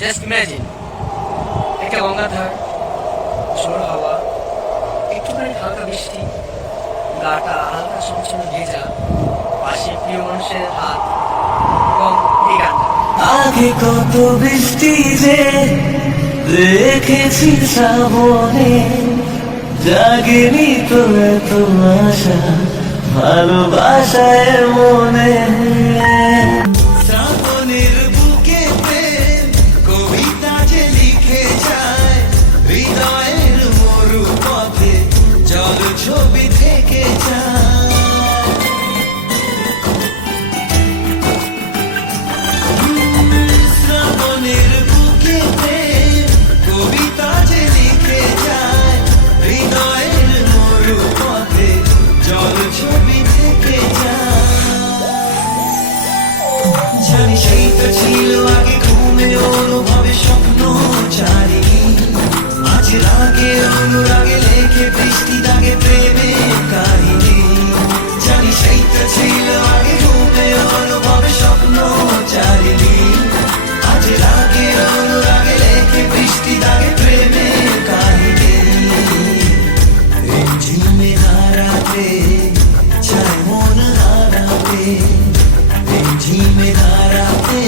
Just imagine, একটা গঙ্গাধার, ঝোড়ো হাওয়া, একটুখানি হালকা বৃষ্টি, গাটা হালকা ছমছমে ভেজা, পাশে প্রিয় মানুষের হাত এবং এই গানটা। আগে কত বৃষ্টি যে দেখেছি শ্রাবণে, জাগেনি তো এত আশা ভালোবাসায় মনে। শ্রাবণের বুকে প্রেম কবিতা যে লিখে যায়, হৃদয়ের মরু পথে জল ছবি থেকে যায়। শ্রাবণের বুকে প্রেম কবিতা যে লিখে যায়, হৃদয়ের মরু পথে জল ছবি থেকে যায়। জানি সেই তো ছিল আগে ঘুমে অনুভবে স্বপ্ন চারিণী, আজ রাগে অনুরাগে লেখে বৃষ্টি দাগে প্রেমে কাহিনী। জানি সেই তো ছিল আগে ঘুমে অনুভবে স্বপ্ন চারিণী, আজ রাগে অনুরাগে লেখে বৃষ্টি দাগে প্রেমে কাহিনী। রিমঝিমে ধারাতে চায় মন হারাতে, রিমঝিমে ধারাতে